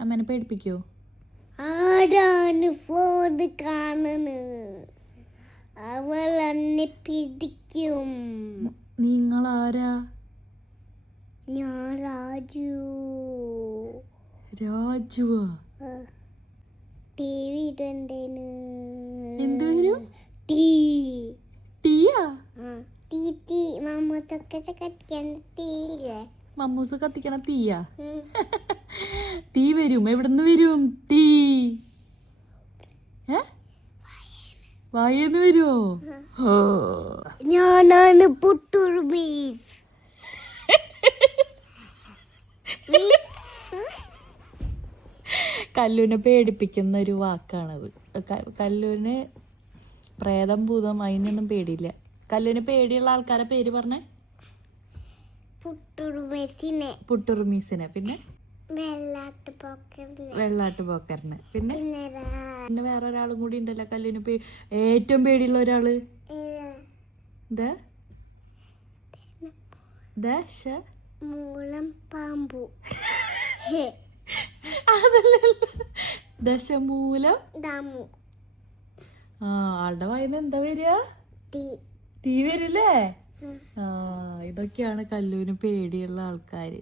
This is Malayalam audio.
അമ്മേനെ പേടിപ്പിക്കോ? ആരാണ് ഫോൺ കാണുന്നത്? അവൾ എന്നെ പിടിക്കും. നിങ്ങളാരാ? ഞാൻ രാജു. രാജുവാ? ടിവി ഇടണ്ടേന്. എന്ത് വരും? ടീയാ? ടീ മമ്മൂത്തൊക്കെ കത്തിക്കാൻ തീയില്ലേ? മമ്മൂസ് കത്തിക്കണ തീയാ? തീ വരും. എവിടുന്ന് വരും തീ? വായന്ന് വരുവോ? ഞാനാണ് പുട്ടുറുമി. കല്ലുവിനെ പേടിപ്പിക്കുന്ന ഒരു വാക്കാണത്. കല്ലുവിന് പ്രേതം ഭൂതം അതിനൊന്നും പേടിയില്ല. കല്ലുവിന് പേടിയുള്ള ആൾക്കാരെ പേര് പറഞ്ഞേ. പുട്ടുറുമീസിനെ, പിന്നെ വെള്ളാട്ട് പോക്കറിനെ, പിന്നെ പിന്നെ വേറെ ഒരാളും കൂടി ഉണ്ടല്ലോ കല്ലുവിന് ഏറ്റവും പേടിയുള്ള ഒരാള്. പാമ്പു. ദശമൂലം. ആളുടെ വായന എന്താ വരിക? തീ വരില്ലേ? ഇതൊക്കെയാണ് കല്ലുവിന് പേടിയുള്ള ആൾക്കാര്.